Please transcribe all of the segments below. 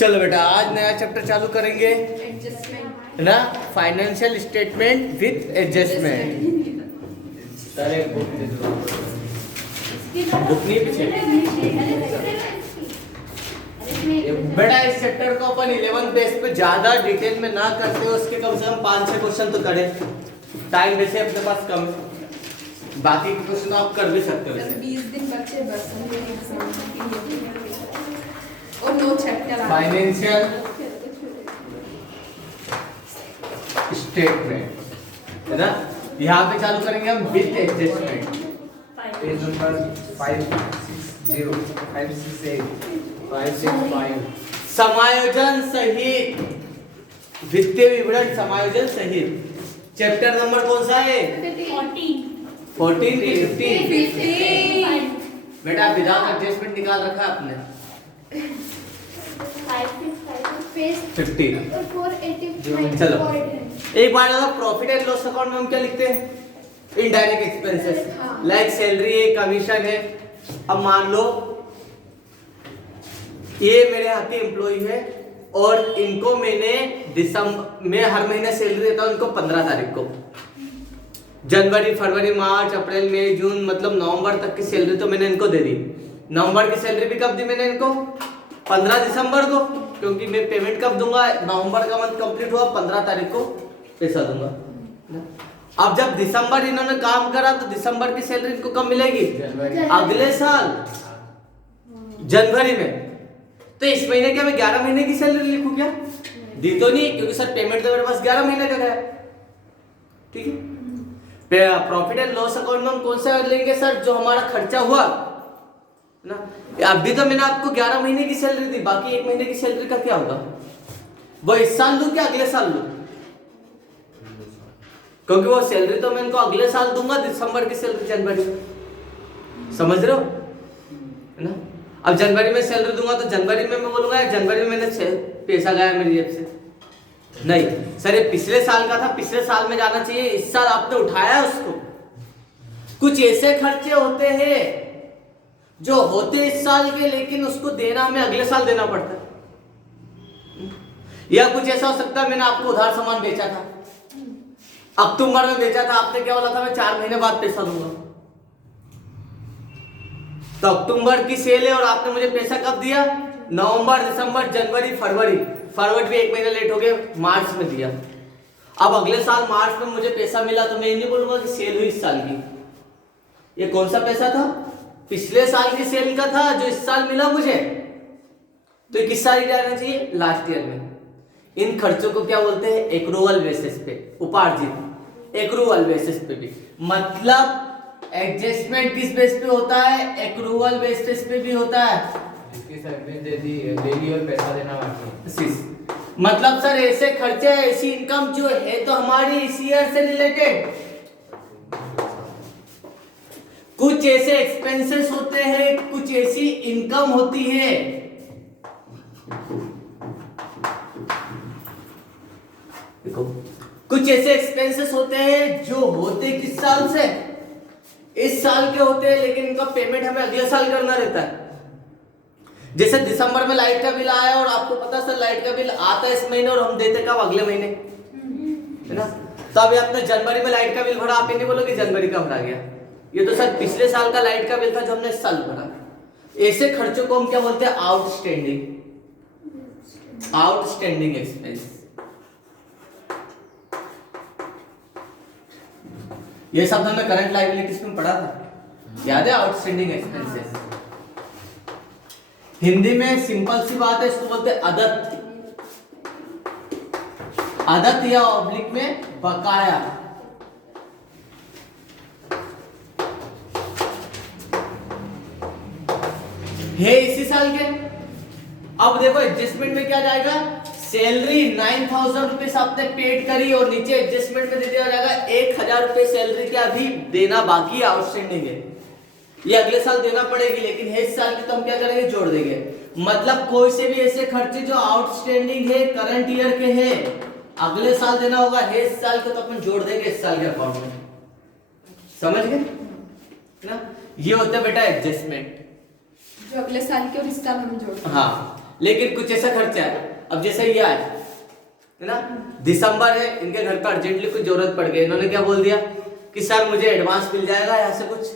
चलो बेटा आज नया चैप्टर चालू करेंगे एडजस्टमेंट ना, फाइनेंशियल स्टेटमेंट विथ एडजस्टमेंट। सारे बुक दे दो, बुक नहीं पीछे बेटा। इस चैप्टर को अपन 11 पेज पे ज्यादा डिटेल में ना करते हो, उसके कम से कम 5-6 क्वेश्चन तो करें। टाइम वैसे अपने पास कम है, बाकी के क्वेश्चन आप कर भी सकते हो वैसे। 20 दिन बचे बस और 9 चैप्टर फाइनेंशियल स्टेटमेंट है ना, यहाँ पे चालू करेंगे हम विथ एडजस्टमेंट। Page number 560 568 565। समायोजन सहित, वित्तीय विवरण समायोजन सहित। चैप्टर नंबर कौन सा है? 14 की 15। बेटा विदाउट एडजस्टमेंट निकाल रखा है आपने 50। चलो एक बार प्रॉफिट एंड लॉस अकाउंट में हम क्या लिखते हैं? इनडायरेक्ट एक्सपेंसेस लाइक सैलरी है, कमीशन है। अब मान लो ये मेरे यहाँ के एम्प्लॉय है और इनको मैंने दिसंबर में हर महीने सैलरी देता हूँ इनको 15 तारीख को। जनवरी, फरवरी, मार्च, अप्रैल, मई, जून मतलब नवंबर तक की सैलरी तो मैंने इनको दे दी। नवंबर की सैलरी भी कब दी मैंने इनको? 15 दिसंबर को, क्योंकि मैं पेमेंट कब दूंगा? नवंबर का मंथ कंप्लीट हुआ 15 तारीख को पैसा दूंगा। अब जब दिसंबर इन्होंने काम करा तो दिसंबर की सैलरी इनको कब मिलेगी? अगले साल जनवरी में। तो इस महीने क्या मैं 11 महीने की सैलरी लिखूं क्या? दी तो नहीं, क्योंकि सर पेमेंट तो मेरे पास 11 महीने का गया। ठीक है, प्रॉफिट एंड लॉस अकाउंट में हम कौन सा लेंगे सर? जो हमारा खर्चा हुआ ना। अभी तो मैंने आपको 11 महीने की सैलरी दी, बाकी 1 महीने की सैलरी का क्या होगा? वो इस साल लूं क्या अगले साल लूं? क्योंकि वो सैलरी तो मैं इनको अगले साल दूंगा, दिसंबर की सैलरी जनवरी में। समझ रहे हो है ना? अब जनवरी में सैलरी दूंगा तो जनवरी में मैं बोलूंगा जनवरी में मैंने पैसा गया मेरी जेब से। नहीं सर, ये पिछले साल का था, पिछले साल में जाना चाहिए। इस साल आपने उठाया है उसको। कुछ ऐसे खर्चे होते हैं जो होते इस साल के, लेकिन उसको देना हमें अगले साल देना पड़ता है। या कुछ ऐसा हो सकता है मैंने आपको उधार सामान बेचा था, अक्टूबर में बेचा था, आपने क्या बोला था मैं 4 महीने बाद पैसा दूंगा। तो अक्टूबर की सेल है और आपने मुझे पैसा कब दिया? नवंबर, दिसंबर, जनवरी, फरवरी। फरवरी भी 1 महीना लेट हो गया, मार्च में दिया। अब अगले साल मार्च में मुझे पैसा मिला तो मैं ये नहीं बोलूंगा कि सेल हुई इस साल की। ये कौन सा पैसा था? पिछले साल की सेल का था जो इस साल मिला मुझे। तो ये किस साल जाना चाहिए? लास्ट ईयर में। इन खर्चों को क्या बोलते हैं? एक्रूवल बेसिस पे, उपार्जित एक्रूवल बेसिस पे भी। मतलब एडजस्टमेंट किस बेस पे होता है? एक्रूवल बेसिस पे भी होता है। इसकी सर्विस दे दी डेली और पैसा देना बाकी है। मतलब सर ऐसे खर्चे, ऐसी इनकम जो है तो हमारी इस ईयर से रिलेटेड। कुछ ऐसे एक्सपेंसेस होते हैं, कुछ ऐसी इनकम होती है देखो, कुछ ऐसे एक्सपेंसेस होते हैं जो होते किस साल से? इस साल के होते हैं, लेकिन इनका पेमेंट हमें अगले साल करना रहता है। जैसे दिसंबर में लाइट का बिल आया और आपको पता सर लाइट का बिल आता है इस महीने और हम देते कब? अगले महीने, है ना? तो अभी आपने जनवरी में लाइट का बिल भरा, आप ये नहीं बोलोगे जनवरी का भरा गया। ये तो सर पिछले साल का लाइट का बिल था जो हमने इस साल भरा। ऐसे खर्चों को हम क्या बोलते हैं? Outstanding, outstanding expense. ये शब्द हमने करंट लायबिलिटीज में पढ़ा था, याद है? Outstanding expenses. हिंदी में सिंपल सी बात है, इसको बोलते हैं अदत्त। अदत्त या ऑब्लिक में बकाया। है इसी साल के। अब देखो एडजस्टमेंट में क्या जाएगा? सैलरी 9000 रुपीज आपने पेड करी और नीचे एडजस्टमेंट में दे दिया जाएगा 1000 रुपए सैलरी क्या अभी देना बाकी है, आउटस्टैंडिंग है। ये अगले साल देना पड़ेगी, लेकिन है इस साल की तो हम क्या करेंगे? जोड़ देंगे। मतलब कोई से भी ऐसे खर्चे जो आउटस्टैंडिंग है, करंट ईयर के हैं, अगले साल देना होगा, है इस साल के तो अपन जोड़ देंगे इस साल के अकाउंट में। समझ गए ना? ये होता है बेटा एडजस्टमेंट, जो अगले साल के और इस साल हम जोड़ते हैं। हाँ। लेकिन कुछ ऐसा खर्चा है, अब जैसे ये है ना, दिसंबर है, इनके घर पर अर्जेंटली कुछ जरूरत पड़ गई, इन्होंने क्या बोल दिया कि सर मुझे एडवांस मिल जाएगा यहाँ से कुछ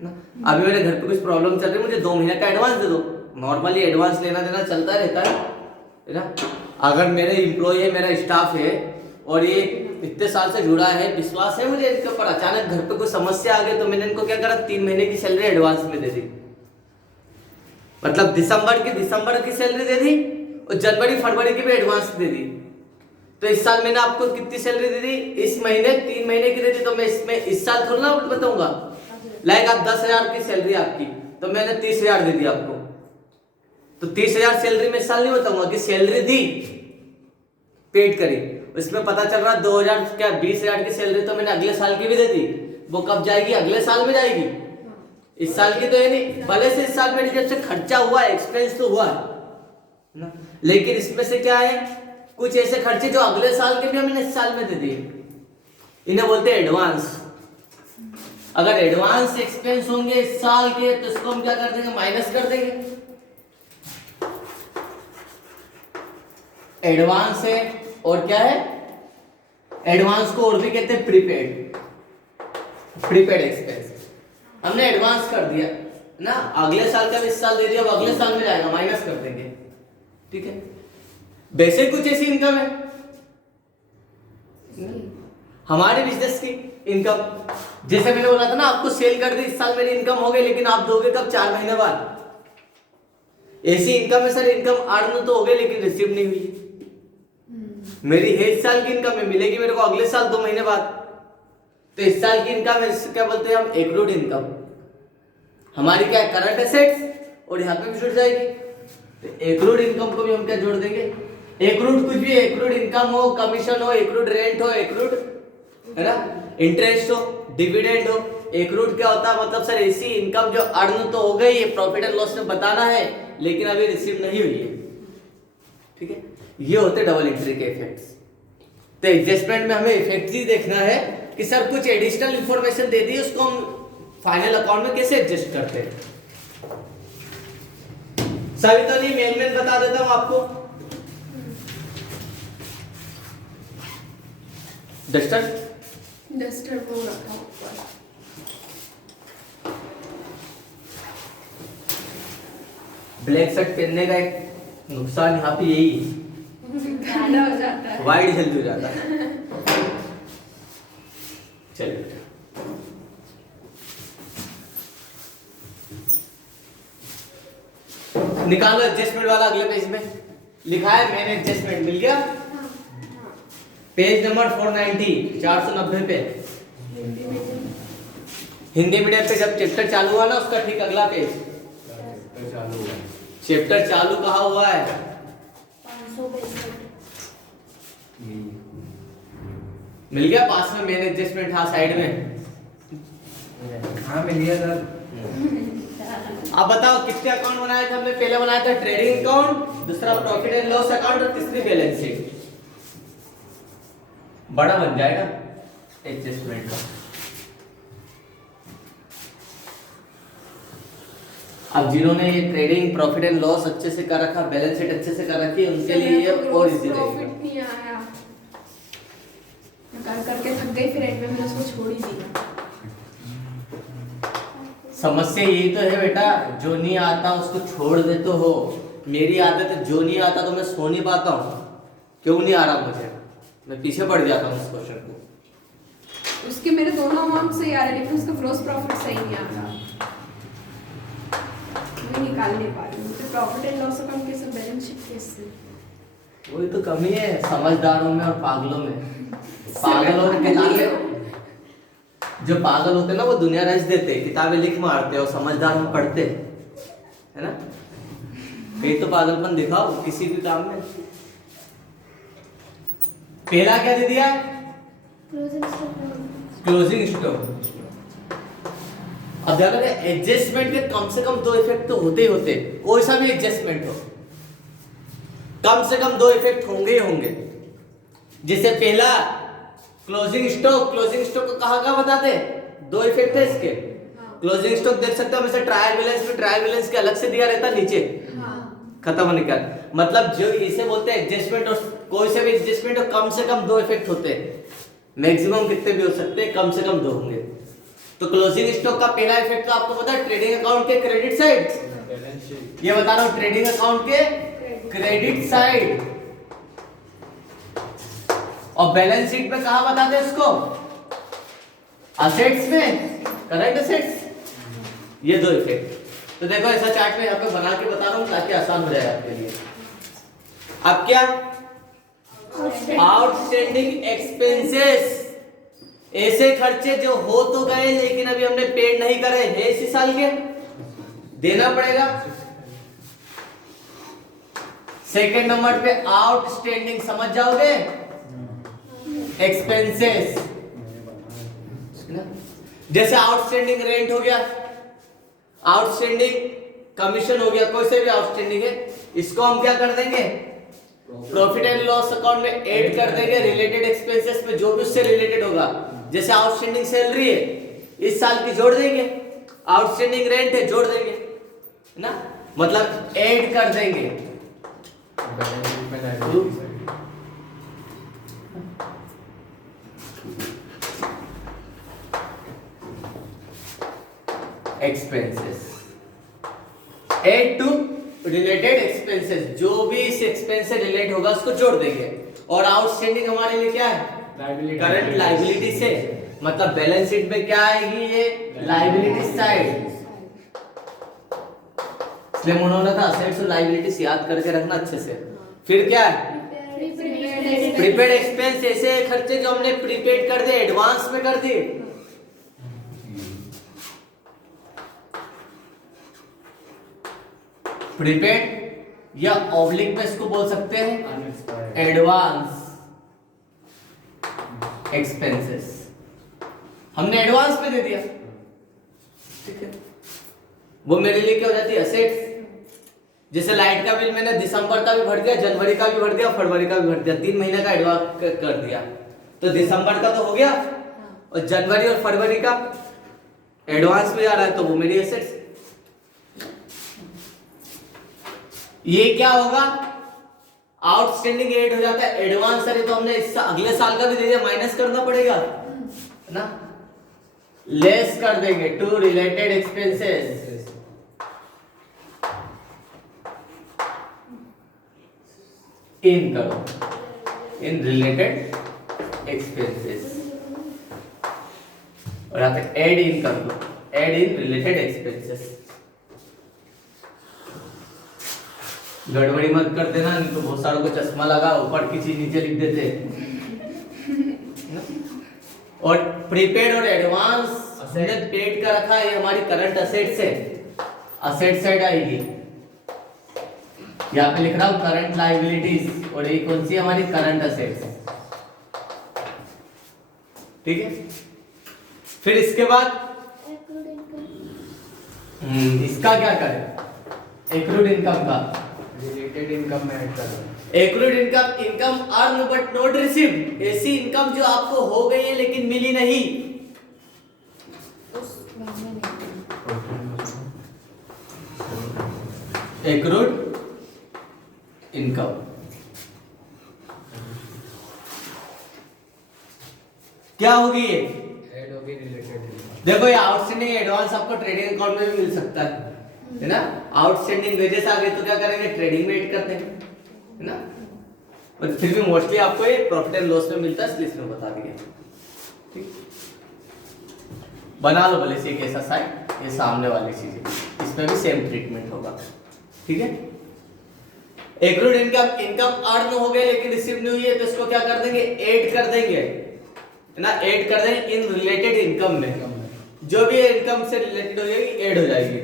ना, अभी मेरे घर पे कुछ प्रॉब्लम चल रही है, मुझे 2 महीने का एडवांस दे दो। नॉर्मली एडवांस लेना देना चलता रहता है ना। अगर मेरे एम्प्लॉय है, मेरा स्टाफ है और ये इतने साल से जुड़ा है, विश्वास है मुझे इनके ऊपर, अचानक घर पे कोई समस्या आ गई तो मैंने इनको क्या करा, 3 महीने की सैलरी एडवांस में दे दी। मतलब दिसंबर की सैलरी दे दी और जनवरी फरवरी की भी एडवांस दे दी। तो इस साल मैंने आपको कितनी सैलरी दे दी, इस महीने 3 महीने की दे दी, तो मैं इसमें इस साल थोड़ा ना बताऊंगा। लाइक आप 10,000 की सैलरी आपकी, तो मैंने 30,000 दे दी आपको, तो 30,000 सैलरी में इस साल नहीं बताऊंगा कि सैलरी दी पेड करी, उसमें पता चल रहा 2000 क्या 20,000 की सैलरी तो मैंने अगले साल की भी दे दी, वो कब जाएगी, अगले साल में जाएगी, इस साल की तो ये नहीं। भले से इस साल मेरी जब से खर्चा हुआ है, एक्सपेंस तो हुआ है ना, लेकिन इसमें से क्या है, कुछ ऐसे खर्चे जो अगले साल के भी हमने इस साल में दे दिए, इन्हें बोलते हैं एडवांस। अगर एडवांस एक्सपेंस होंगे इस साल के तो इसको हम क्या कर देंगे, माइनस कर देंगे। एडवांस है और क्या है, एडवांस को और भी कहते हैं प्रीपेड एक्सपेंस। हमने एडवांस कर दिया ना, अगले साल का भी इस साल दे दिया, अब अगले साल में जाएगा, माइनस कर देंगे, ठीक है। वैसे कुछ ऐसी इनकम है हमारे बिजनेस की इनकम, जैसे मैंने बोला था ना आपको, सेल कर दी इस साल मेरी इनकम हो गई, लेकिन आप दोगे कब, 4 महीने बाद। ऐसी इनकम है सर, इनकम अर्न तो हो गई लेकिन रिसीव नहीं हुई, मेरी है इस साल की इनकम है, मिलेगी मेरे को अगले साल 2 महीने बाद। तो इस साल की इनकम है, क्या बोलते हैं हम, एक्रूड इनकम। हमारी क्या है, करंट एसेट्स, और यहाँ पे भी जुड़ जाएगी, तो एक्रूड इनकम को भी हम क्या जोड़ देंगे, एक्रूड कुछ भी, एक्रूड इनकम हो, कमीशन हो, एक्रूड रेंट हो, एक्रूड है ना, इंटरेस्ट हो, डिविडेंड हो। एक्रूड क्या होता है, मतलब सर ऐसी इनकम जो अर्न तो हो गई है, प्रॉफिट एंड लॉस में बताना है लेकिन अभी रिसीव नहीं हुई है, ठीक है। ये होते डबल एंट्री के इफेक्ट्स। तो एडजस्टमेंट में हमें इफेक्ट ही देखना है कि सर कुछ एडिशनल इंफॉर्मेशन दे दी, उसको हम फाइनल अकाउंट में कैसे एडजस्ट करते हैं। सभी तो नहीं, मेन बता देता हूं आपको। डस्टर वो रखा ऊपर, ब्लैक शर्ट पहनने का एक नुकसान यहाँ पे यही है, गाढ़ा हो जाता है, वाइट जल्दी हो जाता है। चलिए निकालो एडजस्टमेंट वाला, अगले पेज में लिखा है मैंने एडजस्टमेंट, मिल गया पेज नंबर 490, 490 पे। हिंदी मीडियम पे जब चैप्टर चालू हुआ ना, उसका ठीक अगला पेज, चैप्टर चालू कहा हुआ है, 562। मिल गया पास में मेन एडजस्टमेंट, हाँ साइड में, हाँ मिल गया सर। अब बताओ कितने अकाउंट बनाए थे हमने, पहले बनाया था ट्रेडिंग अकाउंट, दूसरा प्रॉफिट एंड लॉस अकाउंट और तीसरी बैलेंस शीट। बड़ा बन जाएगा एडजस्टमेंट का। अब जिन्होंने ये ट्रेडिंग प्रॉफिट एंड लॉस अच्छे से कर रखा, बैलेंस शीट अच्छे से कर रखी है, उनके लिए ये और इजी रहेगा। प्रॉफिट नहीं आया, मैं कर करके थक गई, फिर एंड में मैंने उसको छोड़ ही दिया। समस्या यही तो है बेटा, जो नहीं आता उसको छोड़ देते हो। मेरी आदत है, जो नहीं आता तो मैं सो नहीं पाता हूँ, क्यों नहीं आ रहा मुझे, मैं पीछे पड़ जाता हूँ उस क्वेश्चन को। उसके मेरे दोनों अमाउंट सही आ रहे हैं, लेकिन उसका ग्रॉस प्रॉफिट सही नहीं आता, मैं निकाल नहीं पा रही हूँ। तो प्रॉफिट एंड लॉस अकाउंट कैसे, बैलेंस शीट कैसे, वही तो कमी है समझदारों में और पागलों में। पागलों के किताबें, जो पागल होते हैं ना वो दुनिया रच देते, किताबें लिख मारते और समझदार हम पढ़ते, है ना। कहीं तो पागलपन दिखाओ किसी भी काम में। पहला क्या दे दिया, क्लोजिंग स्टॉक। अब ध्यान रखें, एडजस्टमेंट के कम से कम 2 इफेक्ट तो होते ही होते, कोई सा भी एडजस्टमेंट हो कम से कम 2 इफेक्ट होंगे ही होंगे। जैसे पहला क्लोजिंग स्टॉक, क्लोजिंग स्टॉक को कहाँ बताते, 2 इफेक्ट है इसके। क्लोजिंग स्टॉक देख सकते हो, वैसे ट्रायल बैलेंस में ट्रायल बैलेंस के अलग से दिया रहता नीचे, खत्म होने का मतलब जो इसे बोलते हैं एडजस्टमेंट, और कोई से भी एडजस्टमेंट और कम से कम 2 इफेक्ट होते हैं, मैक्सिमम कितने भी हो सकते हैं, कम से कम 2 होंगे। तो क्लोजिंग स्टॉक का पहला इफेक्ट तो आपको पता है ट्रेडिंग अकाउंट के क्रेडिट साइड, बैलेंस शीट। ये बता रहा हूं ट्रेडिंग अकाउंट के क्रेडिट साइड, और बैलेंस शीट में कहां बताते हैं इसको, असेट्स में, करंट असेट्स, ये 2 इफेक्ट। तो देखो ऐसा चार्ट में यहाँ पे बना के बता रहा हूँ ताकि आसान हो जाए आपके लिए। अब क्या, आउटस्टैंडिंग एक्सपेंसेस, ऐसे खर्चे जो हो तो गए लेकिन अभी हमने पेड नहीं करे हैं इसी साल के, देना पड़ेगा। सेकंड नंबर पे आउटस्टैंडिंग, समझ जाओगे, एक्सपेंसेस, जैसे आउटस्टैंडिंग रेंट हो गया, आउटस्टैंडिंग कमीशन हो गया, कोई से भी आउटस्टैंडिंग है, इसको हम क्या कर देंगे, प्रॉफिट एंड लॉस अकाउंट में ऐड कर देंगे रिलेटेड एक्सपेंसेस में, जो भी उससे रिलेटेड होगा। जैसे आउटस्टैंडिंग सैलरी है इस साल की जोड़ देंगे, आउटस्टैंडिंग रेंट है जोड़ देंगे, है ना, मतलब ऐड कर देंगे। बैलेंस शीट में liability side. Expenses add to related expenses, जो भी इस एक्सपेंस से रिलेट होगा उसको जोड़ देंगे। और आउटस्टैंडिंग हमारे लिए क्या है, लायबिलिटी, करंट लायबिलिटी से, मतलब बैलेंस शीट में क्या आएगी, ये लायबिलिटी साइड। इसलिए उन्होंने था असेट्स और लायबिलिटीज याद करके रखना अच्छे से। फिर क्या है, प्रीपेड एक्सपेंस, ऐसे खर्चे जो हमने प्रीपेड कर दिए, एडवांस में कर दिए। प्रीपेड या ऑब्लिक में इसको बोल सकते हैं एडवांस एक्सपेंसेस, हमने एडवांस में दे दिया, ठीक है, वो मेरे लिए क्या हो जाती है, असेट्स। जैसे लाइट का बिल मैंने दिसंबर का भी भर दिया, जनवरी का भी भर दिया, फरवरी का भी भर दिया, 3 महीने का एडवांस कर दिया, तो दिसंबर का तो हो गया, और जनवरी और फरवरी का एडवांस में जा रहा है, तो वो मेरी एसेट्स। ये क्या होगा, आउटस्टैंडिंग ऐड हो जाता है, एडवांस है तो हमने इस अगले साल का भी दे दिया, माइनस करना पड़ेगा, है ना, लेस कर देंगे टू रिलेटेड एक्सपेंसेस, इन करो, इन रिलेटेड एक्सपेंसेस, और यहाँ पे ऐड इन कर दो, ऐड इन रिलेटेड एक्सपेंसेस। गड़बड़ी मत कर देना, नहीं तो बहुत सारों को चश्मा लगा ऊपर की चीज नीचे लिख देते हैं। और प्रीपेड और एडवांस हमने पेड का रखा है, ये हमारी करंट असेट्स है, असेट साइड आएगी। यहाँ पे लिख रहा हूँ करंट लायबिलिटीज, और ये कौन सी हमारी करंट असेट्स, ठीक है। फिर इसके बाद इसका क्या करें, एक्रूड इनकम का, रिलेटेड इनकम में ऐड कर दो। Accrued income, income earn but not received, ऐसी इनकम जो आपको हो गई है लेकिन मिली नहीं, एक्रूड इनकम। क्या होगी ये, ऐड होगी रिलेटेड इनकम। देखो ये आउटस्टैंडिंग एडवांस आपको ट्रेडिंग अकाउंट में भी मिल सकता है ना, आउटस्टैंडिंग वेजेस आ गए तो क्या करेंगे, ट्रेडिंग में ऐड कर देंगे, है ना, और फिर भी मोस्टली आपको ये प्रॉफिट एंड लॉस में मिलता है, इसलिए इसमें बता दिया, ठीक। बना लो भले से एक ऐसा साइड, ये सामने वाली चीजें, इसमें भी सेम ट्रीटमेंट होगा, ठीक है। एक्रूड इनकम, इनकम अर्न हो गए लेकिन रिसीव नहीं हुई है, तो इसको क्या कर देंगे, ऐड कर देंगे, है ना, ऐड कर देंगे इन रिलेटेड इनकम में, जो भी इनकम से रिलेटेड हो जाएगी ऐड हो जाएगी,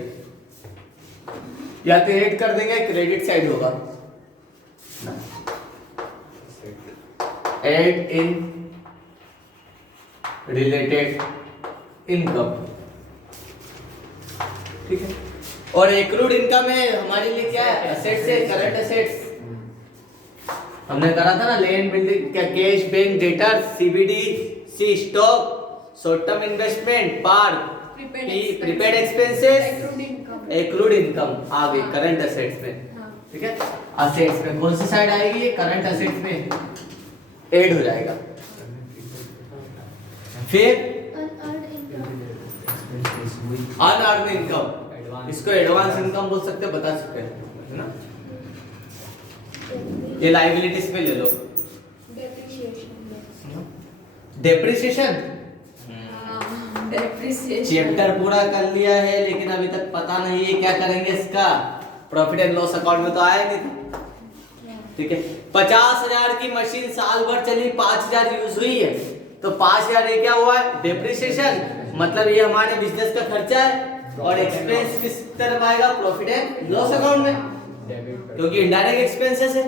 या तो ऐड कर देंगे क्रेडिट साइड होगा, ऐड इन रिलेटेड इनकम, ठीक है। और एक्रूड इनकम है हमारे लिए क्या है, असेट्स है, करंट असेट्स। हमने करा था ना, लैंड बिल्डिंग, क्या cash, bank, debtor, CBD, C stock, short term investment, park, prepaid expenses, accrued income आ गई करंट असेट्स में, ठीक है। असेट्स में कौन सी साइड आएगी? ये करंट असेट्स में ऐड हो जाएगा। फिर अनअर्न इनकम, इसको एडवांस इनकम बोल सकते हैं, बता सकते हैं, है ना। ये लायबिलिटीज पे ले लो। डेप्रिसिएशन चैप्टर पूरा कर लिया है लेकिन अभी तक पता नहीं है क्या करेंगे इसका। प्रॉफिट एंड लॉस अकाउंट में तो आया नहीं था, ठीक है। 50,000 की मशीन साल भर चली, 5,000 यूज हुई है, तो 5,000 ये क्या हुआ है? डेप्रिसिएशन, मतलब ये हमारे बिजनेस का खर्चा है और एक्सपेंस किस तरफ आएगा? प्रॉफिट एंड लॉस अकाउंट में, क्योंकि इनडायरेक्ट एक्सपेंसेस है।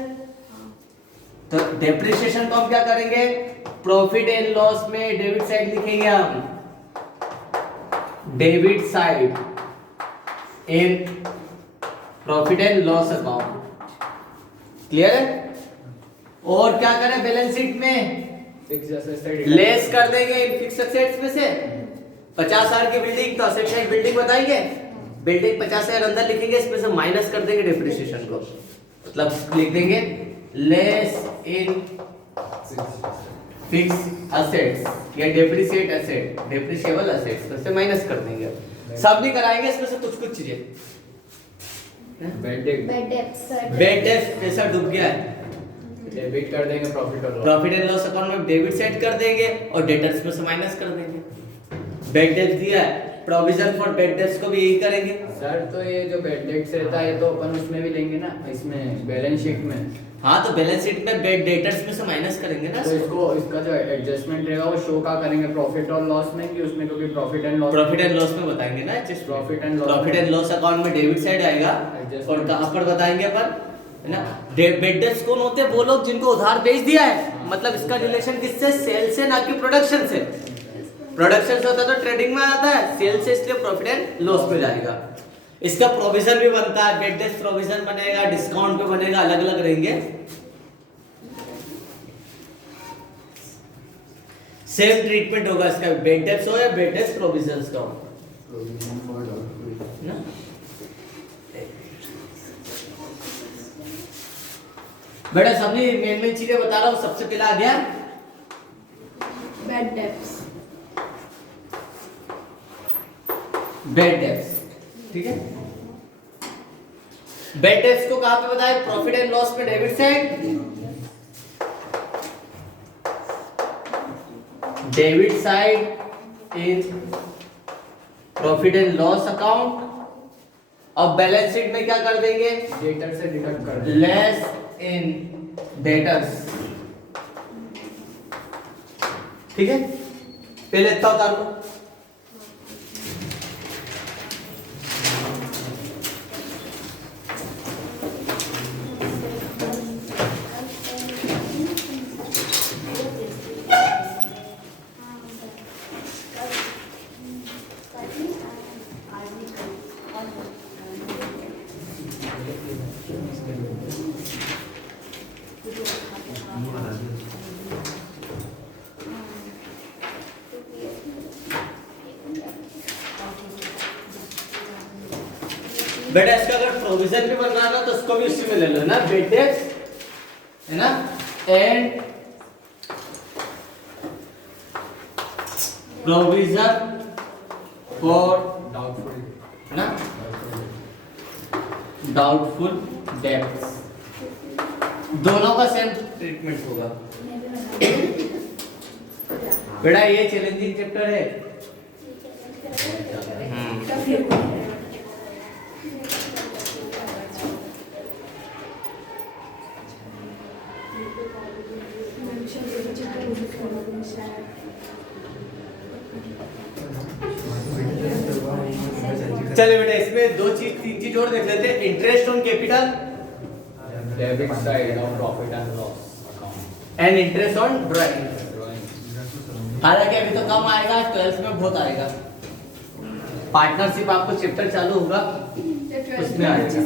तो डेप्रिसिएशन को हम क्या करेंगे? प्रॉफिट एंड लॉस में डेबिट साइड लिखेंगे हम, debit side in profit and loss account. Clear है? और क्या करें बैलेंस शीट में? लेस कर देंगे इन फिक्स एसेट्स में से 50,000 की बिल्डिंग, तो असेट साइड बिल्डिंग बताएंगे, बिल्डिंग 50,000 अंदर लिखेंगे, इसमें से माइनस कर देंगे डेप्रिसिएशन को, मतलब लिख देंगे लेस इन फिक्स असेट्स या डेप्रिसिएट असेट, डेप्रिसिएबल असेट्स, तो से माइनस कर देंगे। सब नहीं कराएंगे, इसमें से कुछ कुछ चीजें। बेड डेप्ट पैसा डूब गया है, डेबिट कर देंगे प्रॉफिट एंड लॉस अकाउंट में डेबिट साइड कर देंगे और डेटर्स में से माइनस कर देंगे। बेड डेट दिया है, प्रोविजन फॉर बेड डेट्स को भी यही करेंगे। सर तो ये जो बेड डेट्स रहता है तो अपन उसमें भी लेंगे ना, इसमें बैलेंस शीट में। हाँ, तो बैलेंस शीट में बेड डेटर्स में से माइनस करेंगे ना। तो इसको इसका जो एडजस्टमेंट रहेगा वो शो का करेंगे प्रॉफिट और लॉस में, कि उसमें क्योंकि प्रॉफिट एंड लॉस में बताएंगे ना। Just profit and loss account में डेबिट साइड आएगा और कहां पर बताएंगे अपन, है ना। बेड डेट्स कौन होते हैं? वो लोग जिनको उधार बेच दिया है, मतलब इसका रिलेशन किससे? सेल से, ना कि प्रोडक्शन से। प्रोडक्शन से होता है तो ट्रेडिंग में आता है, सेल से इसलिए प्रॉफिट एंड लॉस में जाएगा। इसका प्रोविजन भी बनता है, बेड डेट्स प्रोविजन बनेगा, डिस्काउंट पे बनेगा, अलग अलग रहेंगे। सेम ट्रीटमेंट होगा इसका, बेड डेट्स हो या बेड डेट्स प्रोविजंस का हो, ना। बेटा सबने मेन चीजें बता रहा हूं, सबसे पहला आ गया बैड डेब्ट्स, बेड डेट्स, ठीक है। बेड डेट्स को कहां पे बताए? प्रॉफिट एंड लॉस में debit side, debit side in profit and loss account. अब बैलेंस शीट में क्या कर देंगे? डेटर से डिडक्ट कर देंगे, लेस इन डेटर्स, ठीक है। पहले इतना उतार लो। बेटा इसका अगर प्रोविजन भी बन रहा है ना तो उसको भी उसी में ले लो ना, बेड डेट्स, है ना, एंड प्रोविजन फॉर डाउटफुल, है ना, डाउटफुल डेब्ट्स, दोनों का सेम ट्रीटमेंट होगा। बेटा ये चैलेंजिंग चैप्टर है। चलिए बेटा इसमें तीन चीज और देख लेते हैं। Interest on capital, debit side of profit and loss account, and interest on drawing. हालांकि अभी तो कम आएगा, 12th में बहुत आएगा। पार्टनरशिप आपको चैप्टर चालू होगा उसमें आएगा।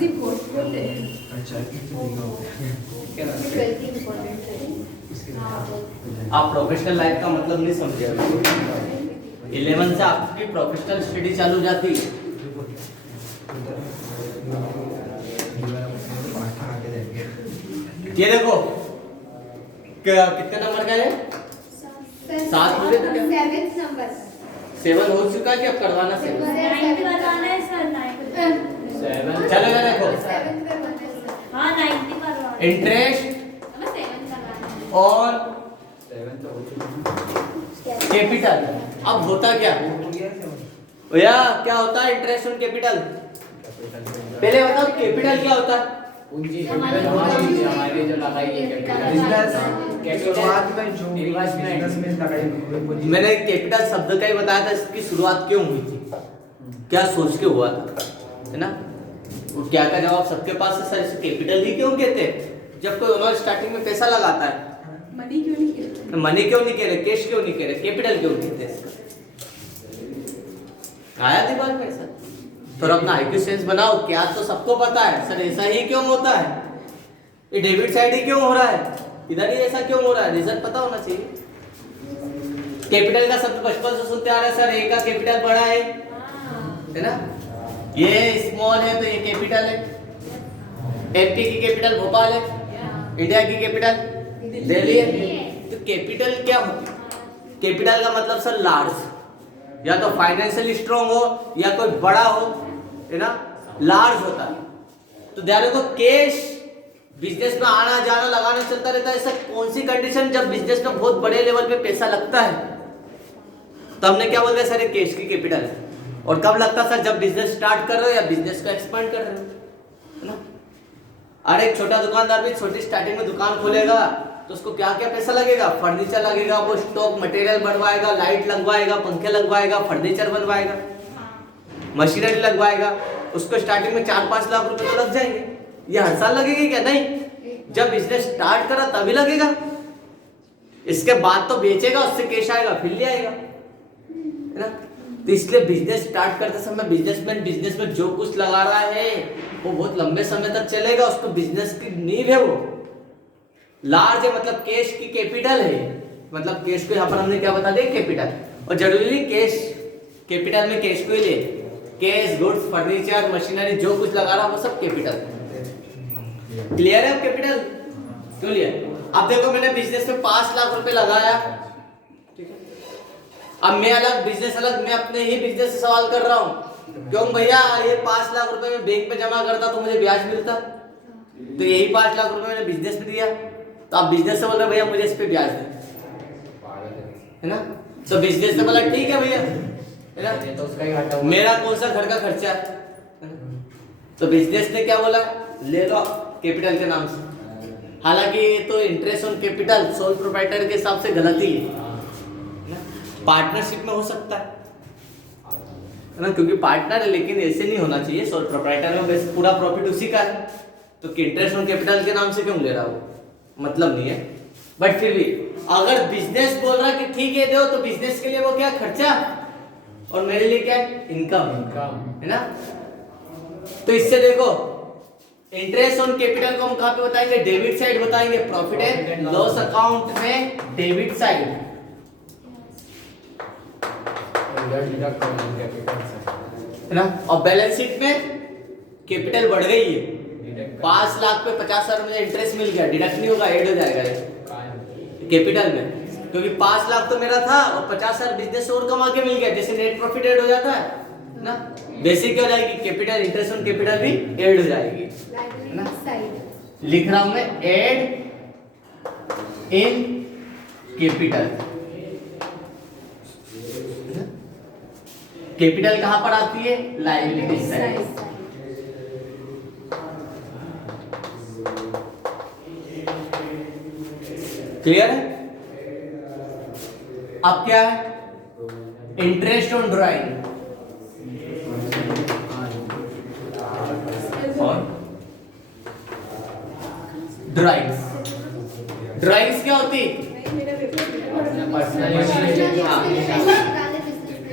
आप प्रोफेशनल लाइफ का मतलब नहीं समझे। 11 से आपकी प्रोफेशनल स्टडी चालू हो जाती है। ये देखो कितने नंबर का है? 7 रुपए तो क्या? 7th नंबर 7 हो चुका है कि अब करवाना 7? 9 करवाना है सर, 9 7 चलेगा देखो 7th करवाना है सर। हाँ 90 करवाना है। इंटरेस्ट हमें 7th करवाना है। और 7 तो हो चुका है। कैपिटल। अब होता क्या भैया, क्या होता है इंटरेस्ट ऑन कैपिटल? पहले बताओ कैपिटल क्या होता है? पूंजी हमारी जो लगाई है कैपिटल शुरुआत में जो बिजनेस में लगाई हुई पूंजी मैंने कैपिटल शब्द का ही बताया था, इसकी शुरुआत क्यों हुई थी, क्या सोच के हुआ था, है ना? और क्या का जवाब सबके पास है, सर इसे कैपिटल ही क्यों कहते हैं? जब कोई ओनर स्टार्टिंग में पैसा लगाता है, मनी क्यों नहीं कहते? मनी क्यों नहीं कह रहे, कैश क्यों नहीं कह रहे, कैपिटल क्यों कहते हैं इसका? आया दिमाग में सर? तो अपना आईक्यू सेंस बनाओ, क्या तो सबको पता है सर ऐसा ही क्यों होता है, ये डेबिट साइड ही क्यों हो रहा है, इधर ही ऐसा क्यों हो रहा है, रीजन पता होना चाहिए। कैपिटल का शब्द बचपन से सुनते आ रहे हैं सर, ए का कैपिटल बड़ा है ना, ये स्मॉल है तो ये कैपिटल है। एमपी की कैपिटल भोपाल है, इंडिया की कैपिटल दिल्ली है। तो कैपिटल क्या होती है? कैपिटल का मतलब सर लार्ज, या तो फाइनेंशियली स्ट्रॉन्ग हो या कोई बड़ा हो, है ना, लार्ज होता है। तो ध्यान रखो, कैश बिजनेस में आना जाना लगाना चलता रहता है। ऐसा कौन सी कंडीशन जब बिजनेस में बहुत बड़े लेवल पे पैसा लगता है, तो हमने क्या बोलते हैं सर, ये कैश की कैपिटल है। और कब लगता है सर, जब बिजनेस स्टार्ट कर रहे हो या बिजनेस को एक्सपांड कर रहे हो, है ना। अरे एक छोटा दुकानदार भी छोटी स्टार्टिंग में दुकान खोलेगा तो उसको क्या क्या पैसा लगेगा, फर्नीचर लगेगा, वो स्टॉक मटेरियल बनवाएगा, लाइट लगवाएगा, पंखे लगवाएगा, फर्नीचर बनवाएगा, मशीनरी लगवाएगा, उसको स्टार्टिंग में 4-5 लाख रुपए तो लग जाएंगे। ये हर साल लगेगी क्या? नहीं, जब बिजनेस स्टार्ट करा तभी लगेगा। इसके बाद तो बेचेगा, उससे कैश आएगा, फिर ले आएगा, है ना। तो इसलिए बिजनेस स्टार्ट करते समय बिजनेसमैन बिजनेस में जो कुछ लगा रहा है वो बहुत लंबे समय तक चलेगा, उसको बिजनेस की नींव है, वो लार्ज है, मतलब कैश की कैपिटल है। मतलब कैश को यहाँ पर हमने क्या बता दिया, कैपिटल। और जरूरी नहीं कैश कैपिटल में कैश को ही ले, कैश, गुड्स, फर्नीचर, मशीनरी, जो कुछ लगा रहा वो सब कैपिटल। क्लियर है अब कैपिटल क्यों लिया? अब देखो मैंने बिजनेस में 5 लाख रुपए लगाया, ठीक है। अब मैं अलग, बिजनेस अलग, मैं अपने ही बिजनेस से सवाल कर रहा हूँ, क्यों भैया ये 5 लाख रुपए में बैंक में जमा करता तो मुझे ब्याज मिलता, तो यही 5 लाख रुपए मैंने बिजनेस में दिया, तो आप बिजनेस से बोल रहे भैया मुझे इस पे ब्याज दे, है ना। तो बिजनेस से बोला ठीक है भैया, है ना, तो उसका ही घाटा हुआ। मेरा कौन सा घर का खर्चा है, तो बिजनेस ने क्या बोला, ले लो कैपिटल के नाम से। हालांकि ये तो interest on capital sole proprietor के हिसाब से गलती है, पार्टनरशिप में हो सकता है ना, क्योंकि पार्टनर है, लेकिन ऐसे नहीं होना चाहिए। सोल प्रोप्राइटर में बस पूरा प्रॉफिट उसी का है, तो इंटरेस्ट ऑन कैपिटल के नाम से क्यों ले रहा हो, मतलब नहीं है। बट फिर भी अगर बिजनेस बोल रहा है कि ठीक है दो, तो बिजनेस के लिए वो क्या खर्चा और मेरे लिए क्या है, इनकम, है ना। तो इससे देखो इंटरेस्ट ऑन कैपिटल को हम कहां पे बताएंगे, डेबिट साइड बताएंगे, प्रॉफिट एंड लॉस अकाउंट में डेबिट साइड, डिडक्ट करना कैपिटल से, है ना। और बैलेंस शीट में कैपिटल बढ़ गई है, 5 लाख पे 50,000 मुझे इंटरेस्ट मिल गया, डिडक्ट नहीं होगा, ऐड हो जाएगा कैपिटल में, क्योंकि 5 लाख तो मेरा था और 50,000 बिजनेस और कमा के मिल गया, जैसे नेट प्रॉफिट ऐड हो जाता है ना, वैसे क्या हो जाएगी, कैपिटल, इंटरेस्ट ऑन कैपिटल भी ऐड हो जाएगी, है ना। लिख रहा हूं मैं, ऐड इन कैपिटल। कैपिटल कहां पर आती है, लायबिलिटी साइड। क्लियर है? अब क्या है, इंटरेस्ट ऑन ड्राइंग और ड्राइंग्स। ड्राइंग्स क्या होती,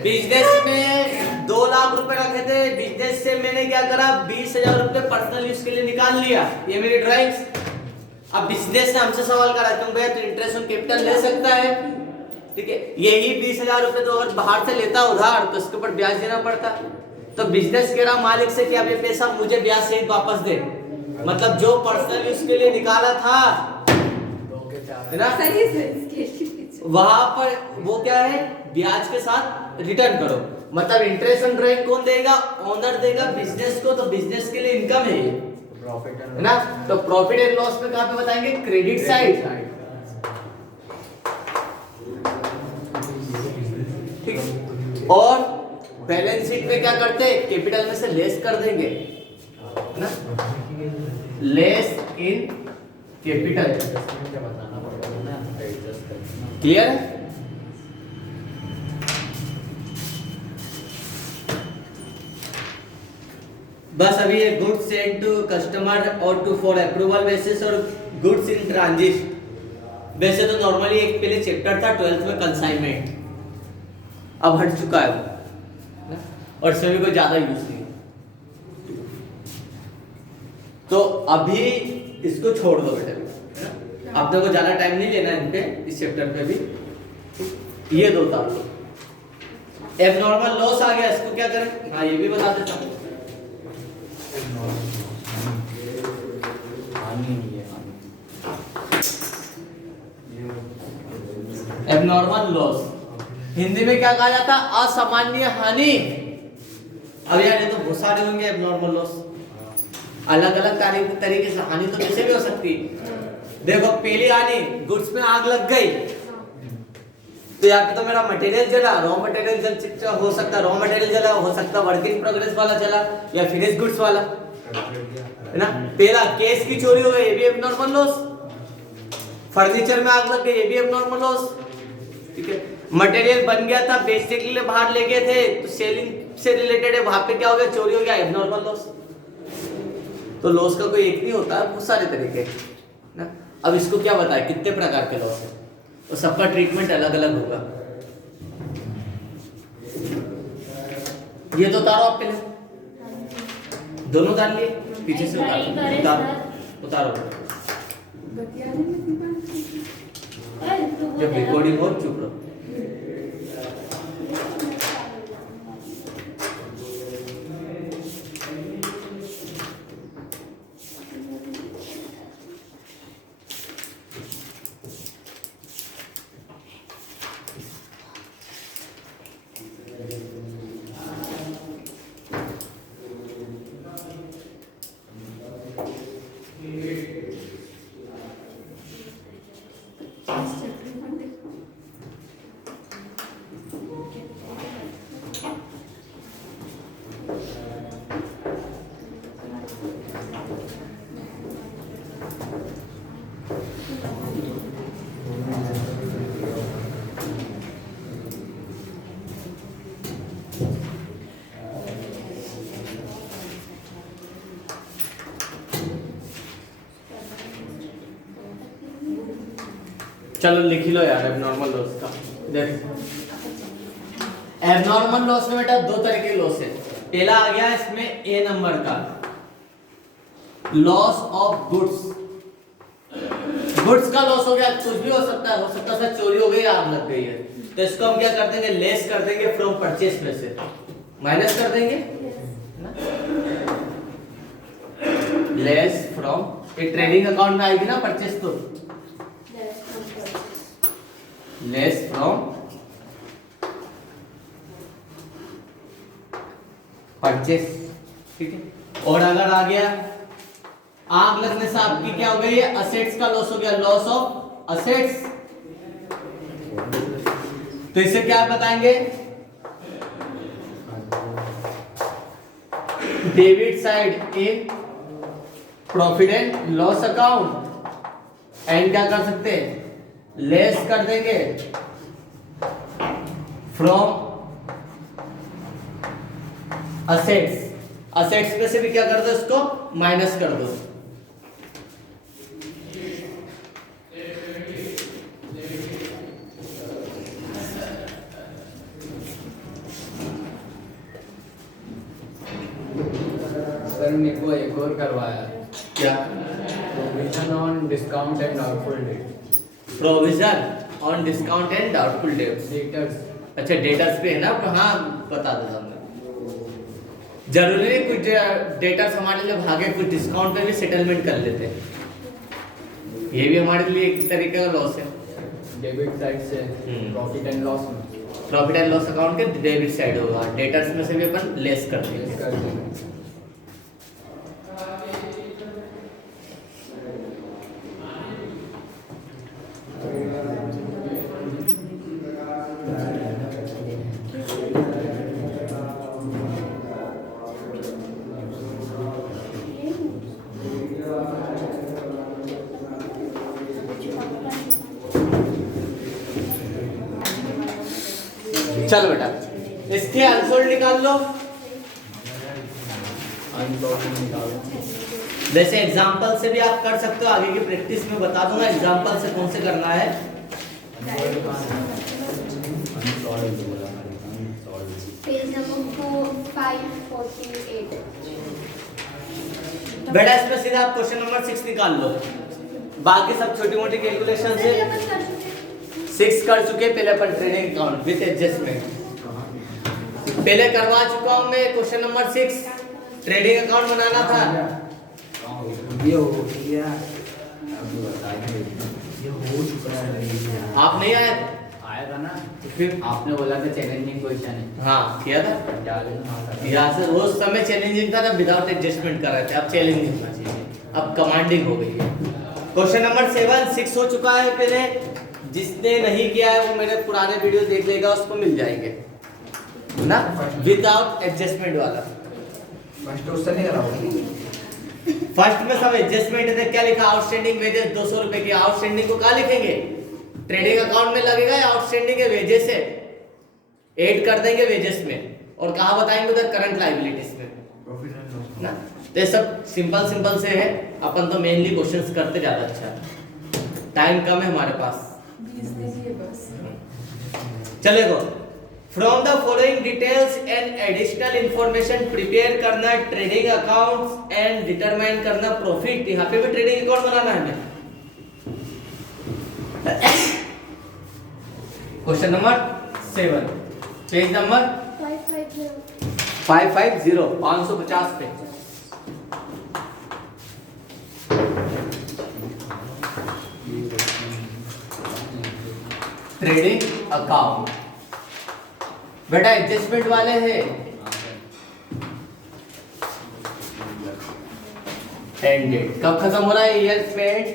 बिजनेस में 2 लाख रुपए रखे थे, बिजनेस से मैंने क्या करा, 20,000 रुपए पर्सनल यूज के लिए निकाल लिया, ये मेरी ड्राइंग्स। अब बिजनेस ने हमसे सवाल करा, तुम भैया तो इंटरेस्ट ऑन कैपिटल ले सकता है, ठीक है, यही 20,000 रुपए तो अगर बाहर से लेता उधार तो उसके ऊपर ब्याज देना पड़ता, तो बिजनेस कह रहा मालिक से कि अब ये पैसा मुझे ब्याज सहित वापस दे, मतलब जो पर्सनल यूज के लिए निकाला था, है ना, सही है इसके वहां पर वो क्या है, ब्याज के साथ रिटर्न करो। मतलब इंटरेस्ट ऑन ड्राइंग कौन देगा, ओनर देगा बिजनेस को, तो बिजनेस के लिए इनकम है ये, है ना। तो प्रॉफिट एंड लॉस में कहां पे बताएंगे, क्रेडिट साइड, ठीक है। और बैलेंस शीट में क्या करते हैं, कैपिटल में से लेस कर देंगे ना, लेस इन कैपिटल, क्लियर है। बस अभी ये गुड्स सेंड टू कस्टमर और टू फॉर अप्रूवल बेसिस और गुड्स इन ट्रांजिट, वैसे तो नॉर्मली एक पहले चैप्टर था 12th में कंसाइनमेंट, अब हट चुका है वो, और सभी को ज्यादा यूज नहीं। तो अभी इसको छोड़ दो बेटा, आपने को ज्यादा टाइम नहीं लेना इन पे, इस चैप्टर पे भी ये दो तार लो। एबनॉर्मल लॉस आ गया, इसको क्या करें, हाँ ये भी बता देता हूँ। एबनॉर्मल लॉस हिंदी में क्या कहा जाता, असामान्य हानि। अब यार ये तो बहुत सारे होंगे एबनॉर्मल लॉस, अलग अलग तरीके से हानि तो कैसे भी हो सकती है। देखो पहली हानि, गुड्स में आग लग गई, तो यहाँ पे तो मेरा मटेरियल जला, रॉ मटेरियल जल हो सकता, रॉ मटेरियल जला, हो सकता वर्क इन प्रोग्रेस वाला जला या फिनिश गुड्स वाला, है ना। पहला केस की चोरी हो गई, ये भी एबनॉर्मल लॉस। फर्नीचर में आग लग गई, ये भी एबनॉर्मल लॉस, ठीक है। मटेरियल बन गया था, बेचने के लिए बाहर ले गए थे, तो सेलिंग से रिलेटेड है, वहां पे क्या हो गया, चोरी हो गया, एबनॉर्मल लॉस। तो लॉस का कोई एक नहीं होता है, बहुत सारे तरीके ना। अब इसको क्या बताए, कितने प्रकार के लॉस है, तो सबका ट्रीटमेंट अलग अलग होगा। ये तो उतारो आप पहले, दोनों उतार लिए, पीछे से उतारो, उतारो। जब रिकॉर्डिंग हो चुप रहो। चलो लिख लो यार एबनॉर्मल लॉस का। देखो एबनॉर्मल लॉस में बेटा दो तरह के लॉस है। पहला आ गया इसमें ए नंबर का, लॉस ऑफ गुड्स। गुड्स का लॉस हो गया, कुछ भी हो सकता है चोरी हो गई, आग लग गई है, तो इसको हम क्या कर देंगे, लेस कर देंगे फ्रॉम परचेस में से, माइनस कर देंगे, लेस फ्रॉम, ये ट्रेडिंग अकाउंट में आएगी ना परचेस, तो लेस फ्रॉम परचेस, ठीक है। और अगर आ गया आग लगने से आपकी क्या हो गई है, असेट्स का लॉस हो गया, लॉस ऑफ असेट्स, तो इसे क्या बताएंगे, debit side in profit and loss account, and क्या कर सकते हैं, लेस कर देंगे फ्रॉम असेट्स, असेट्स में से भी क्या कर दो, इसको माइनस कर दो। सर मेरे को एक और करवाया, क्या, provision on discount and doubtful debt, provision on discount and doubtful debts, debtors. अच्छा डेटर्स पे है ना, हाँ बता दो हमने। जरूरी नहीं कुछ डेटर्स हमारे लिए भागे, कुछ डिस्काउंट पे भी सेटलमेंट कर लेते हैं, ये भी हमारे लिए एक तरीके का लॉस है। डेबिट साइड से प्रॉफिट एंड लॉस में प्रॉफिट एंड लॉस अकाउंट के डेबिट साइड होगा, डेटर्स में से भी अपन लेस कर देंगे। कर देंगे। चलो बेटा इसके अनसोल्ड निकाल लो। अनसोल्ड निकालो। वैसे एग्जांपल से भी आप कर सकते हो, आगे की प्रैक्टिस में बता दूंगा एग्जांपल से कौन से करना है। Page number 548। बेटा इसमें सीधा आप क्वेश्चन नंबर 6 निकाल लो, बाकी सब छोटी मोटी कैलकुलेशन से 6 कर चुके। पहले अपन ट्रेडिंग अकाउंट विद एडजस्टमेंट पहले करवा चुका हूं मैं। क्वेश्चन नंबर 6 ट्रेडिंग अकाउंट बनाना था, ये हो गया, अब बताइए ये हो चुका है। आप नहीं आए आया था ना, तो फिर आपने बोला था चैलेंजिंग क्वेश्चन है। हाँ किया था हाँ यहाँ से, उस समय चैलेंजिंग था ना, विदाउट एडजस्टमेंट कर रहे थे, अब चैलेंजिंग होना चाहिए, अब कमांडिंग हो गई है। क्वेश्चन नंबर 7 6 हो चुका है पहले, जिसने नहीं किया है वो मेरे पुराने वीडियो देख लेगा, उसको मिल जाएंगे ना, विदाउट एडजस्टमेंट वाला। फर्स्ट क्वेश्चन नहीं कराओगे? फर्स्ट में सब एडजस्टमेंट है, क्या लिखा आउटस्टैंडिंग वेजेस 200 रुपए की। आउटस्टैंडिंग को कहाँ लिखेंगे, ट्रेडिंग अकाउंट में लगेगा या आउटस्टैंडिंग के वेजेस है, ऐड कर देंगे वेजेस में, और कहाँ बताएंगे उधर करंट लायबिलिटीज में प्रॉफिट एंड लॉस ना। तो ये सब सिंपल से है, अपन तो मेनली क्वेश्चंस करते ज्यादा अच्छा, टाइम कम है हमारे पास। 20 दीजिए बस। चलेगा। From the following details and additional information prepare करना ट्रेडिंग अकाउंट्स एंड डिटरमाइन करना प्रॉफिट। यहाँ पे भी ट्रेडिंग अकाउंट बनाना है हमें। क्वेश्चन नंबर 7 पेज नंबर 550 550 पे। ट्रेडिंग अकाउंट बेटा एडजस्टमेंट वाले हैं, एंड डेट कब खत्म हो रहा है, ईयर पेड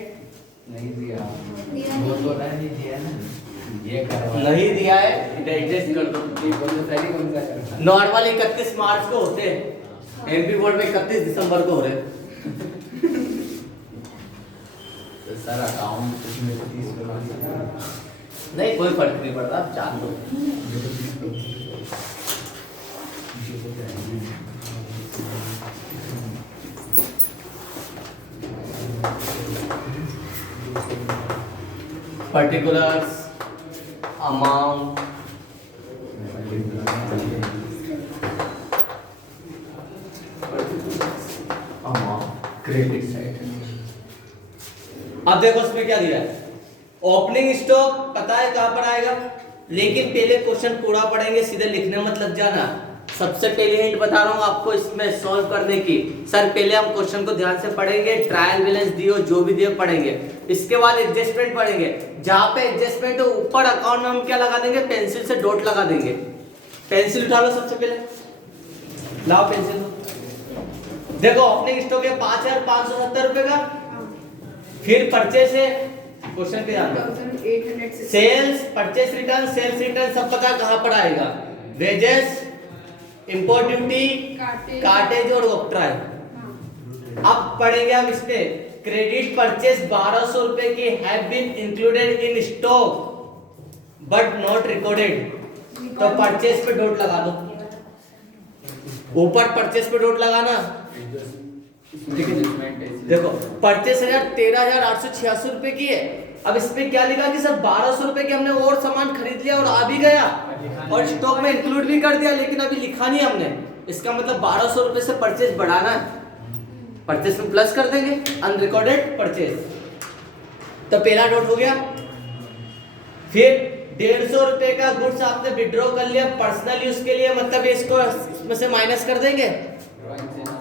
नहीं दिया, वो तो नहीं दिया ना, ये करवा नहीं दिया है, एडजस्ट कर दो। कौन सा करना? नॉर्मल 31 मार्च को होते हैं, एमपी बोर्ड में 31 दिसंबर को हो रहे हैं। तो सर अकाउंट इसमें 30 करवा नहीं कोई फर्क नहीं पड़ता, आप जान दो। Particulars amount credit side. अब देखो इसमें क्या दिया है, ओपनिंग स्टॉक पता है कहां पर आएगा, लेकिन पहले क्वेश्चन पूरा पढ़ेंगे, सीधे लिखने मत लग जाना। सबसे पहले हिंट बता रहा हूं आपको इसमें सॉल्व करने की। सर पहले हम क्वेश्चन को ध्यान से पढ़ेंगे, ट्रायल बैलेंस दियो जो भी दियो पढ़ेंगे, इसके बाद एडजस्टमेंट पढ़ेंगे। जहां पे एडजस्टमेंट हो ऊपर अकाउंट में हम क्या लगा देंगे, पेंसिल से डॉट लगा देंगे। पेंसिल उठा लो सबसे पहले, लाओ पेंसिल। देखो ओपनिंग स्टॉक है 5570 रुपए का, फिर परचेस है, क्वेश्चन पे ध्यान दो, 1860 sales purchase return sales return सब पता है कहां पर आएगा, वेजेस इंपोर्ट ड्यूटी कार्टेज और ऑक्ट्राय। अब पढ़ेंगे हम इसमें क्रेडिट परचेस 1200 रुपए की have been included in stock but not recorded, तो परचेस पे डॉट लगा दो, ऊपर परचेस पे डॉट लगाना। देखो परचेस 13,886 रुपए की है। अब इसमें क्या लिखा कि सर 1200 रुपए के हमने और सामान खरीद लिया और आ भी गया और स्टॉक में इंक्लूड भी कर दिया, लेकिन अभी लिखा नहीं हमने। इसका मतलब 1200 रुपए से परचेस बढ़ाना है, परचेस में प्लस कर देंगे अनरिकॉर्डेड परचेस, तो पहला डॉट हो गया। फिर 150 रुपए का गुड्स आपने विड्रॉ कर लिया पर्सनल यूज के लिए, मतलब इसको इसमें से माइनस कर देंगे,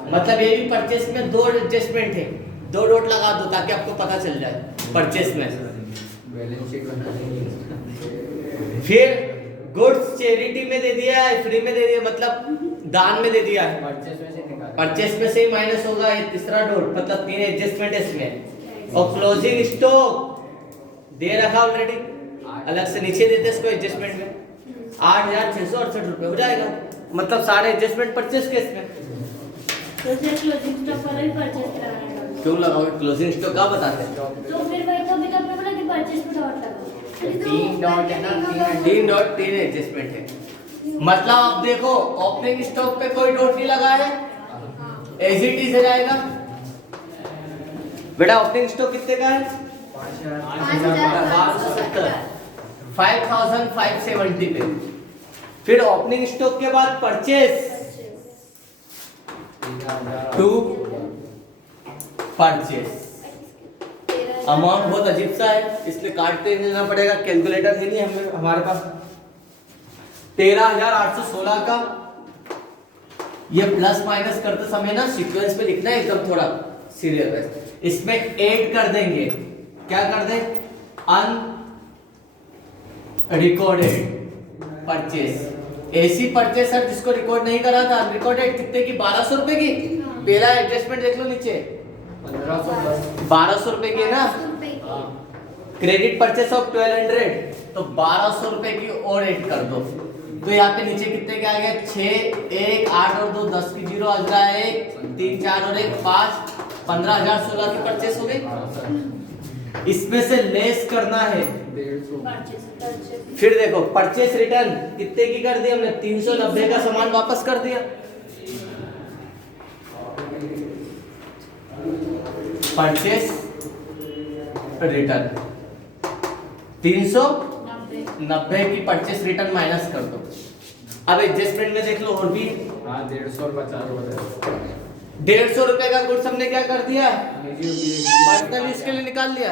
मतलब ये भी परचेस में दो एडजस्टमेंट है, दो डॉट लगा दो ताकि आपको पता चल जाए परचेस में। बैलेंस शीट बनाने फिर गुड्स चैरिटी में दे दिया है, फ्री में दे दिया, मतलब दान में दे दिया है। परचेस में से निकाल, परचेस में से ही माइनस होगा, ये तीसरा डॉट, मतलब 3 एडजस्टमेंट है इसमें। और क्लोजिंग स्टॉक दे रखा ऑलरेडी, अलग से नीचे देते इसको एडजस्टमेंट में 8,668 रुपए हो जाएगा, मतलब सारे एडजस्टमेंट परचेस के इसमें। तो फिर क्लोजिंग स्टॉक वाला ही परचेस कराना है। क्यों लगाओगे क्लोजिंग स्टॉक, क्या बताते हैं? तो फिर वही तो अभी तक आपने बोला कि परचेस पे डॉट लगा। 3 डॉट है ना, 3 डॉट 3 एडजस्टमेंट है, मतलब आप देखो ओपनिंग स्टॉक पे कोई डॉट नहीं लगा है, एज इट इज जाएगा। बेटा ओपनिंग स्टॉक कितने का है? 570, 5570 पे। फिर ओपनिंग स्टॉक के बाद परचेस टू परचेस, अमाउंट बहुत अजीब सा है, इसलिए काटते रहना पड़ेगा, कैलकुलेटर है नहीं हमें हमारे पास। 13,816 का ये प्लस माइनस करते समय ना सीक्वेंस में लिखना है एकदम थोड़ा सीरियस, इसमें ऐड कर देंगे, क्या कर दें, अनरिकॉर्डेड परचेस, ऐसी परचेस है जिसको रिकॉर्ड नहीं करा था, अनरिकॉर्डेड, कितने की, 1200 रुपए की। पहला एडजस्टमेंट देख लो नीचे, 1200 रुपए की है ना, क्रेडिट परचेस ऑफ 1200, तो 1200 रुपए की और ऐड कर दो, तो यहाँ पे नीचे कितने के आ गए, 6, 1, 8 और 2, 10 की 0 आ रहा है, 1, 3, 4 और 1, 5, 15,016 की परचेस हो गई। इसमें से लेस करना है, फिर देखो परचेस रिटर्न कितने की कर दी हमने, 390 का सामान वापस कर दिया। परचेस रिटर्न 390 की परचेस रिटर्न माइनस कर दो। अब एडजस्टमेंट में देख लो और भी, हाँ 150 और 50 रुपए, 150 रुपए का गुड्स हमने क्या कर दिया, पर्सनल यूज के लिए निकाल लिया।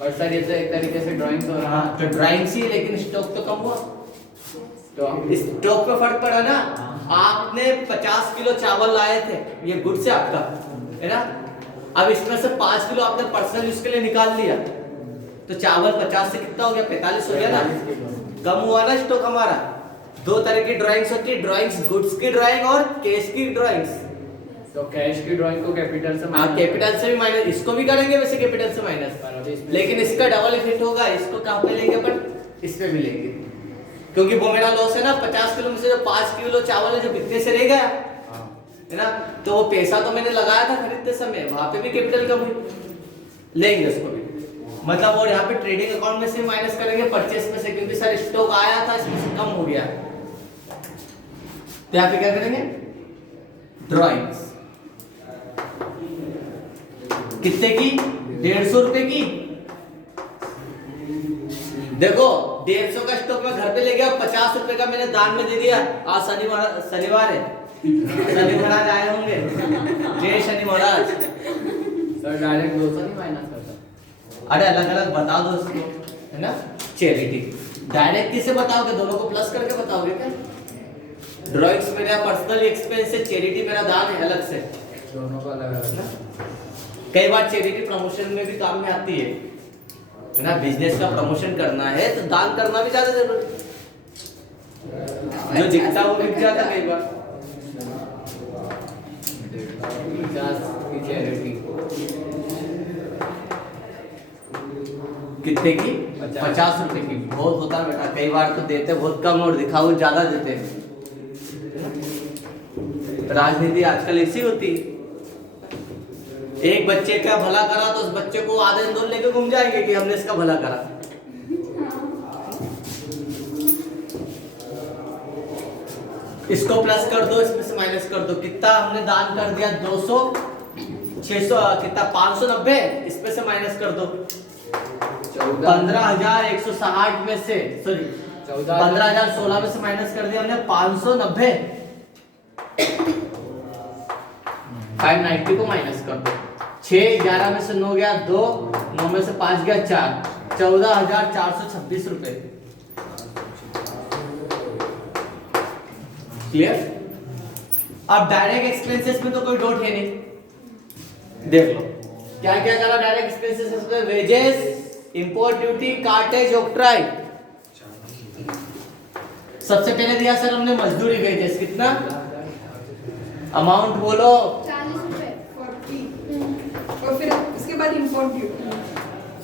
और सर ये तो एक तरीके से ड्राइंग तो रहा, तो ड्राइंग सी, लेकिन स्टॉक तो कम हुआ, स्टॉक पे फर्क पड़ा ना। आपने 50 किलो चावल लाए थे, ये गुड्स है आपका, है ना, अब इसमें से 5 किलो आपने पर्सनल यूज के लिए निकाल लिया, तो चावल 50 से कितना हो गया, 45 हो गया ना, कम हुआ ना स्टॉक हमारा। दो तरह की ड्राइंग्स होती है, ड्राइंग्स गुड्स की ड्राइंग और कैश की ड्राइंग्स। तो कैश की ड्राइंग को कैपिटल से हाँ कैपिटल से भी माइनस, इसको भी करेंगे वैसे कैपिटल से माइनस, लेकिन इसका डबल इफेक्ट होगा, इसको कहाँ पे लेंगे अपन, इस पे भी लेंगे, क्योंकि वो मेरा लॉस है ना, 50 किलो में से जो 5 किलो चावल है जो बिकने से रह गया है ना, तो वो पैसा तो मैंने लगाया था खरीदते समय, वहां पे भी कैपिटल कम हुई, लेंगे उसको भी, मतलब। और यहाँ पे ट्रेडिंग अकाउंट में से माइनस करेंगे परचेस में से, क्योंकि सर स्टॉक आया था इसमें से कम हो गया, तो यहाँ पे क्या करेंगे, ड्राइंग्स कितने की, 150 रुपए की। देखो 150 का स्टॉक मैं घर पे ले गया, 50 रुपए का मैंने दान में दे दिया। आज शनिवार है, शनि महाराज आए होंगे, जय शनि महाराज। सर डायरेक्ट 200 नहीं माइनस करता, अरे अलग अलग बता दो उसको, है ना, चैरिटी डायरेक्ट किसे बताओगे, दोनों को प्लस करके बताओगे क्या? ड्राइंग्स मेरा पर्सनल एक्सपेंस है, चैरिटी मेरा दान है अलग से, दोनों का अलग अलग। कई बार चैरिटी प्रमोशन में भी काम में आती है ना, बिजनेस का प्रमोशन करना है तो दान करना भी ज्यादा जरूरी, जो दिखता वो बिक जाता कई बार। 50 की चैरिटी, कितने की, 50 रुपए की, बहुत होता है बेटा, कई बार तो देते बहुत कम और दिखाओ ज्यादा देते हैं। राजनीति आजकल ऐसी होती है, एक बच्चे का भला करा तो उस बच्चे को आधे दिन लेके घूम जाएंगे कि हमने इसका भला करा। इसको प्लस कर दो, इसमें से माइनस कर दो, कितना हमने दान कर दिया, 200, 600 कितना, 590, इसमें से माइनस कर दो, 15,160 में से, सॉरी 15,016 में से माइनस कर दिया हमने 590, 590 को माइनस कर दो, 6, 11 में से 9 गया 2, 9 में से 5 गया 4, 14,426 रुपए। क्लियर? अब डायरेक्ट एक्सपेंसेस में तो कोई डॉट है नहीं, देख लो क्या क्या करा डायरेक्ट एक्सपेंसेस में, wages, import duty, cartage, octroi. सबसे पहले दिया सर हमने मजदूरी वेजेस, कितना अमाउंट बोलो? 40 रुपए। 40 और फिर इसके बाद इंपोर्ट ड्यूटी।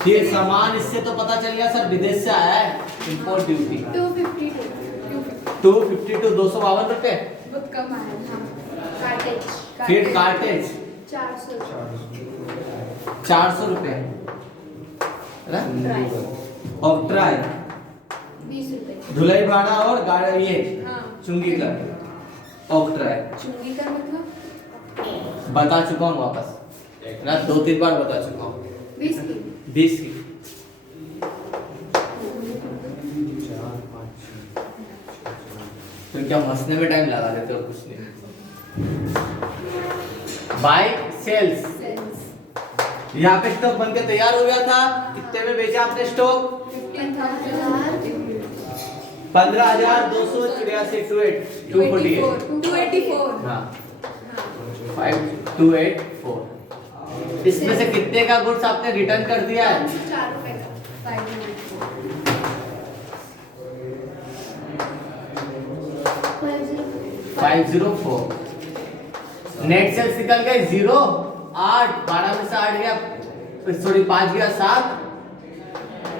फिर सामान, इससे तो पता चल गया सर विदेश से आया है, इंपोर्ट ड्यूटी 252 252 252 रुपए। बहुत कम आया। हाँ कार्टेज फिर कार्टेज 400 400 रुपए, ट्राई ऑक्ट्राई 20 रुपए। धुलाई भाड़ा और गाड़ी ये हाँ चुंगी का ऑक्ट्राई चुंगी का मतलब बता चुका हूँ वापस ना, 2-3 बार बता चुका हूँ। 20 की 20 की तो क्या हंसने में टाइम लगा देते हो, कुछ नहीं। बाय सेल्स, सेल्स यहाँ पे स्टॉक बन के तैयार हो गया था, कितने में बेचा आपने स्टॉक? 15,284 284 हाँ 5284। इसमें से कितने का गुड्स आपने रिटर्न कर दिया है? 4 रुपए का 504। नेट सेल्स निकल गए 0 8 12 में से 8 गया, सॉरी 5 गया 7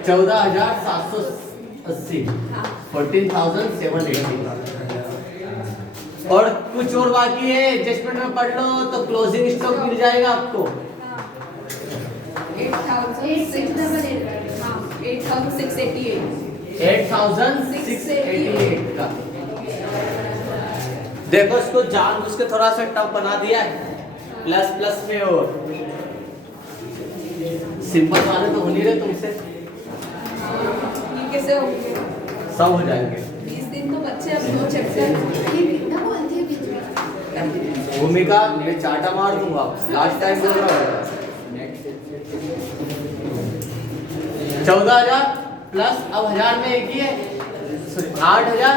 14,780 14,780। और कुछ और बाकी है, एडजस्टमेंट में पढ़ लो तो क्लोजिंग स्टॉक मिल जाएगा आपको 8,688 का। देखो इसको जानबूझ के थोड़ा सा टफ बना दिया है, प्लस प्लस में और सिंपल वाले तो हो नहीं रहे तुमसे, ये कैसे हो गया? सब हो जाएंगे। 20 दिन तो बच्चे अब 2 चैप्टर ये कितना बोलती है बीच में? भूमिका मैं चाटा मार दूंगा, लास्ट टाइम बोल रहा हूँ। 14,000 प्लस अब 1000 में एक ही है, 8,000।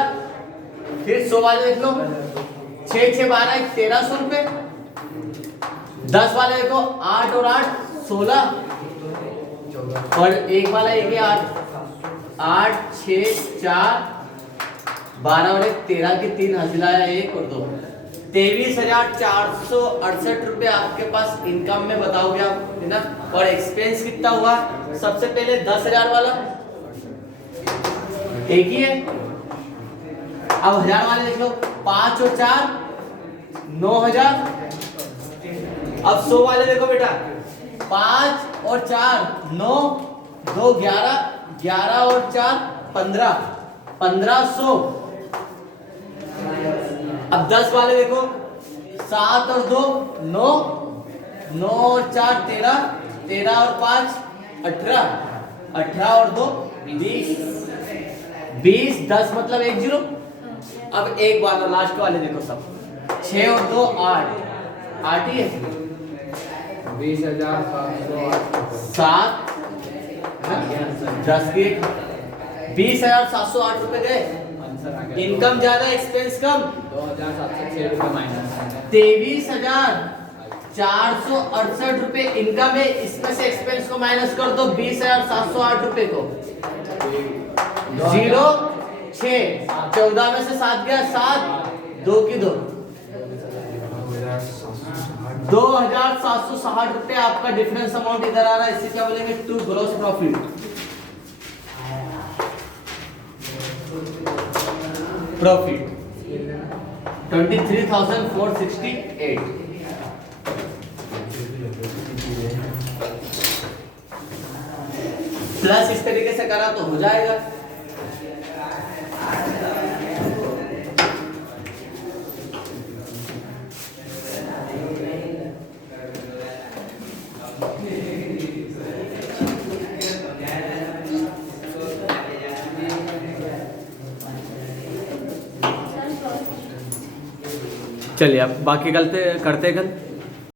फिर 100 वाले देख लो, 6 6 12 1300 रुपए। 10 वाले देखो 8 और 8 16, और एक वाला एक ही 8 8 6 4 12 और 1 13 के 3 हासिल आया, 1 और 2 23,468 रुपए आपके पास इनकम में बताओगे आप, है ना। और एक्सपेंस कितना हुआ? सबसे पहले 10,000 वाला एक ही है। अब 1000 वाले देख लो, 5 और 4 9,000। अब 100 वाले देखो बेटा, 5 और 4 9 2 11 11 और 4 15 1500। अब 10 वाले देखो, 7 और 2 9 9 और 4 13 13 और 5 18 18 और 2 20 20 10 मतलब 1 0। अब एक वाला लास्ट वाले देखो सब, 6 और 2 8 8 ही है, 7 10 के 20,708 रुपए गए। इनकम ज्यादा एक्सपेंस कम, 2,706 रुपए माइनस। 23,468 रुपए इनकम है, इसमें से एक्सपेंस को माइनस कर दो 20,708 रुपए को। 0 6 14 में से 7 गया 7 2 की 2 2,760 रुपए आपका डिफरेंस अमाउंट इधर आ रहा है। इसे क्या बोलेंगे? To gross profit. Profit 23,468। Plus इस तरीके से करा तो हो जाएगा। चलिए अब बाकी करते हैं कल।